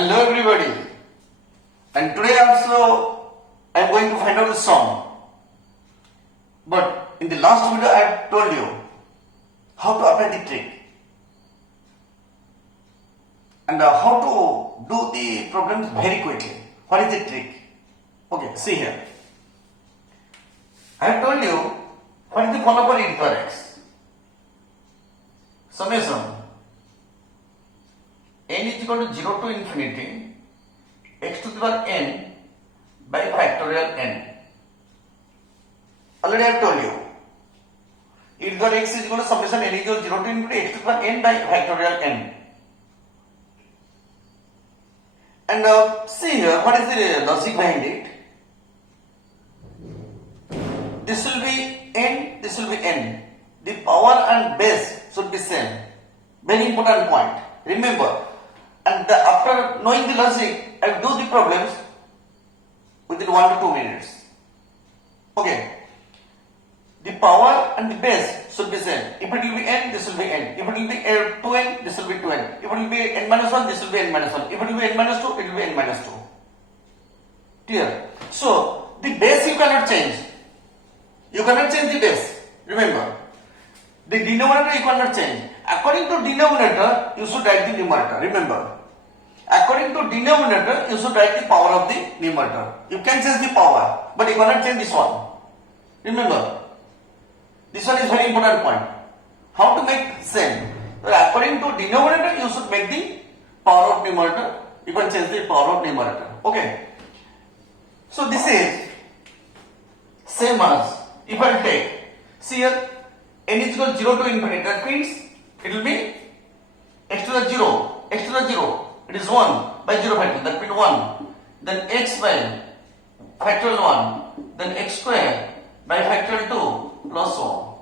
Hello everybody, and today also I am going to find out a song. But in the last video I have told you how to apply the trick and how to do the problems very quickly. What is the trick? Okay, see here. I have told you what is the formula for e to the x. Summation n is equal to 0 to infinity x to the power n by factorial n. Already I have told you e to the x is equal to summation n is equal to 0 to infinity x to the power n by factorial n. And see here, what is the logic behind it? This will be n, this will be n. The power and base should be same. Very important point. Remember, and after knowing the logic, I will do the problems within 1 to 2 minutes. Okay. The power and the base should be same. If it will be n, this will be n. If it will be 2n, this will be 2n. If it will be n minus 1, this will be n minus 1. If it will be n minus 2, it will be n minus 2. Clear? So, the base you cannot change. You cannot change the base. Remember. The denominator you cannot change. According to denominator, you should write the numerator. Remember. According to denominator, you should write the power of the numerator. You can change the power, but you cannot change this one. Remember. This one is very important point. How to make same? So according to denominator, you should make the power of numerator. You can change the power of numerator. Okay. So this is same as if I take, see here, n is equal to 0 to infinity. That means it will be x to the 0. X to the 0. It is 1 by 0 factor. That means 1. Then x by factorial 1. Then x square by factorial 2 plus 1.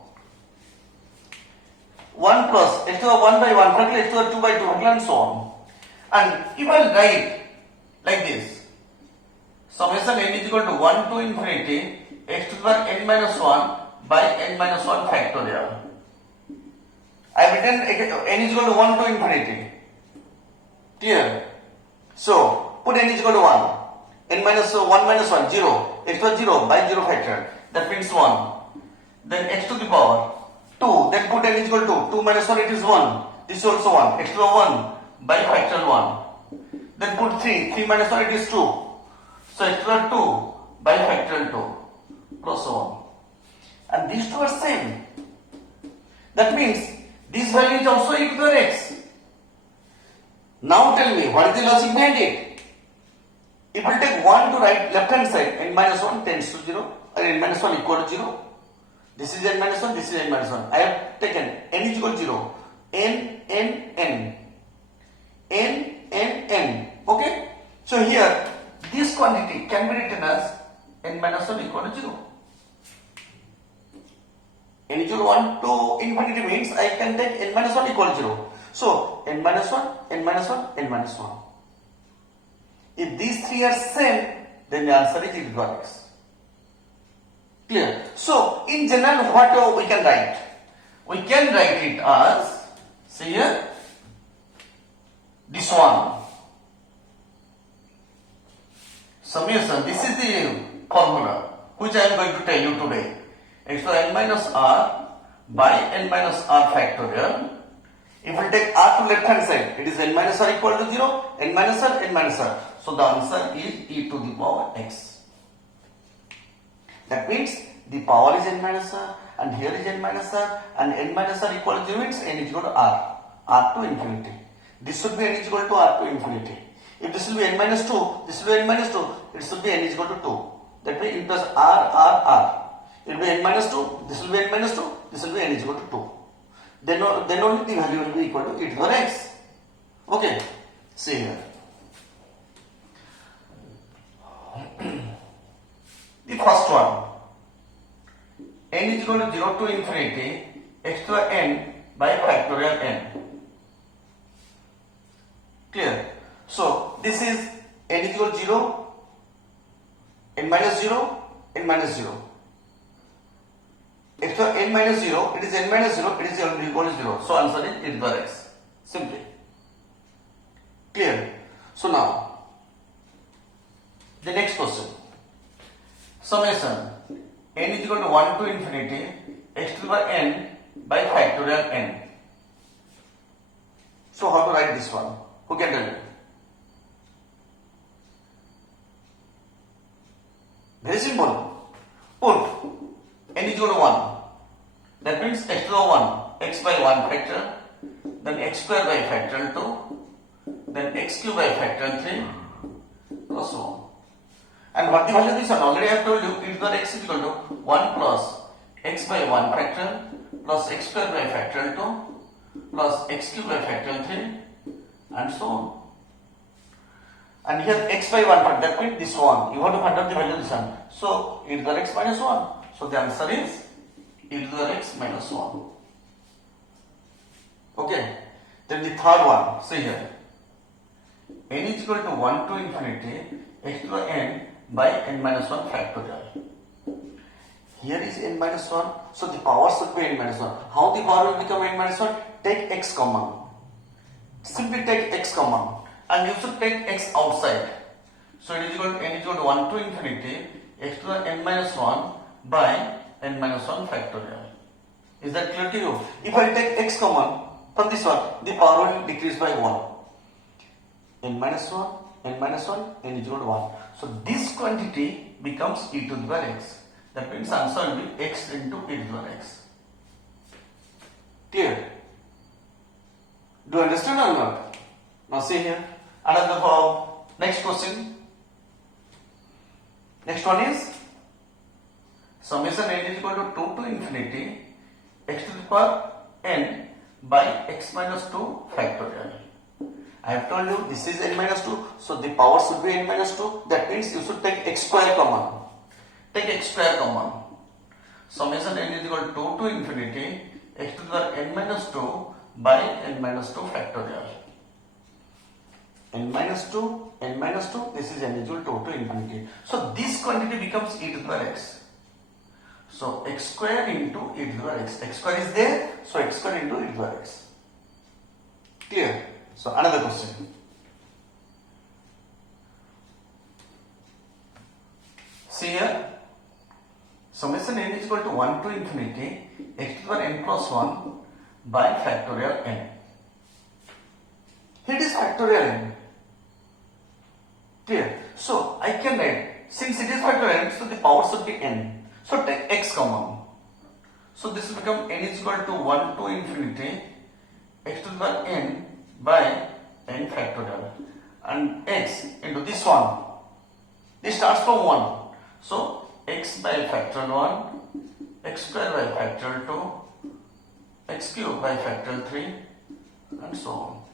1 plus x to the 1 by 1 factorial x to the 2 by 2 factorial and so on. And if I write like this, summation n is equal to 1 to infinity x to the power n minus 1 by n minus 1 factorial. I have written n is equal to 1 to infinity. Clear? So, put n is equal to 1. N minus 1 minus 1, 0. X to the 0 by 0 factorial. That means 1. Then x to the power 2. Then put n is equal to 2 minus 1, it is 1. This is also 1. X to the 1 by factorial 1. Then put 3. 3 minus 1, it is 2. So, x to the 2 by factorial 2 plus 1. And these two are same. That means this value is also e to the x. Now tell me, what is the logic behind it? It will take 1 to write left hand side, n minus 1 tends to 0, or n minus 1 equal to 0. This is n minus 1, this is n minus 1. I have taken n is equal to 0. N, n, n. N, n, n. Okay? So here, this quantity can be written as n minus 1 equal to 0. N is equal to 1 to infinity means I can take n minus 1 equal to 0. So, n minus 1, n minus 1, n minus 1. If these three are same, then the answer is e to the x. Clear? So, in general, what we can write? We can write it as, see here, this one. Summation, this is the formula which I am going to tell you today. X to n minus r by n minus r factorial. If we take r to left hand side, it is n minus r equal to 0, n minus r, n minus r. So the answer is e to the power x. That means the power is n minus r and here is n minus r and n minus r equal to 0 means n is equal to r to infinity. This should be n is equal to r to infinity. If this will be n minus 2, this will be n minus 2, it should be n is equal to 2. That means it plus r. It will be n minus 2, this will be n minus 2, this will be n is equal to 2. Then only the value will be equal to e to the x. Okay, see here. The first one, n is equal to 0 to infinity x to the n by factorial n. Clear? So, this is n is equal to 0, n minus 0, n minus 0. X to n minus 0, it is n minus 0, it is equal to 0. So answer is e to the x. Simply. Clear? So now, the next question. Summation n is equal to 1 to infinity x to the power n by factorial n. So how to write this one? Who can tell me? Very simple. Put n is equal to 1. That means x to the power 1, x by 1 factor, then x square by factorial 2, then x cube by factorial 3, plus 1. And what the value of this one? Already I have told you, e to the x is equal to 1 plus x by 1 factorial plus x square by factorial 2 plus x cube by factorial 3 and so on. And here x by 1 factor, that means this one. You have to find out the value of this one. So e to the x minus 1. So the answer is e to the x minus 1. Okay. Then the third one, see here. N is equal to 1 to infinity x to the n by n minus 1 factorial. Here is n minus 1, so the power should be n minus 1. How the power will become n minus 1? Take x common. Simply take x common. And you should take x outside. So it is equal to n is equal to 1 to infinity x to the n minus 1 by n minus 1 factorial. Is that clear to you? If I take x common from this one, the power will decrease by 1. N minus 1, n minus 1, n is equal to 1. So this quantity becomes e to the power x. That means answer will be x into e to the power x. Clear? Do you understand or not? Now see here. Another next question. Next one is summation n is equal to 2 to infinity x to the power n by x minus 2 factorial. I have told you this is n minus 2, so the power should be n minus 2. That means you should take x square common. Take x square common. Summation n is equal to 2 to infinity x to the power n minus 2 by n minus 2 factorial. N minus 2, n minus 2, this is n is equal to 2 to infinity. So this quantity becomes e to the power x. So x square into e to the power x. X square is there, so x square into e to the power x. Clear? So another question. See here, summation n is equal to 1 to infinity x to the power n plus 1 by factorial n. Here it is factorial n. Clear? So I can write, since it is factorial n, so the power should be n. So take x common. So this will become n is equal to 1 to infinity x to the power n by n factorial, and x into this one. This starts from 1. So x by factorial 1, x square by factorial 2, x cube by factorial 3 and so on.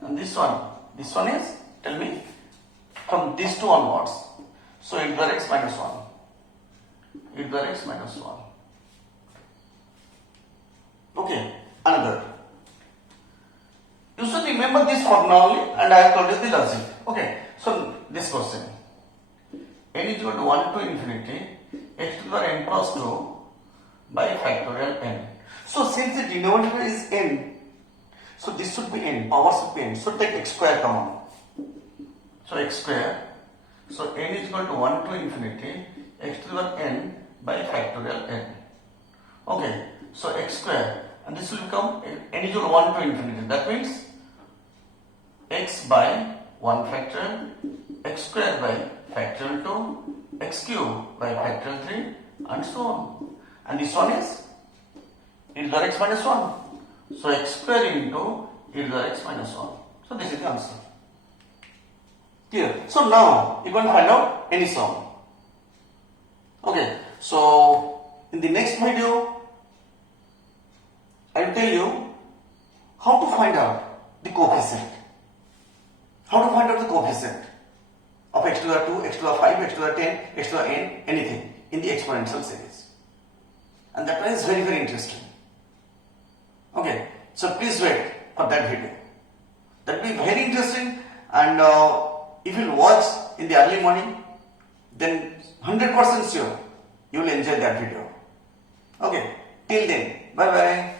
And this one is, tell me, from these two onwards. So e to the x minus 1. E to the x minus 1. Okay, another. You should remember this formula only, and I have told you the logic. Okay, so this question. N is equal to 1 to infinity x to the power n plus 2 by factorial n. So since the denominator is n, so this should be n, power should be n. So take x square common. So x square. So n is equal to 1 to infinity x to the power n by factorial n. Okay, so x square, and this will become n is equal to 1 to infinity. That means x by 1 factorial, x square by factorial 2, x cube by factorial 3 and so on. And this one is e to the x minus 1. So x square into e to the x minus 1. So this is the answer. Clear? So now you can find out any sum. Okay, so in the next video I will tell you how to find out the coefficient. How to find out the coefficient of x to the 2, x to the 5, x to the 10, x to the n, anything in the exponential series. And that one is very, very interesting. Okay, so please wait for that video. That will be very interesting, and if you watch in the early morning, then 100% sure you will enjoy that video. Okay, till then, bye bye.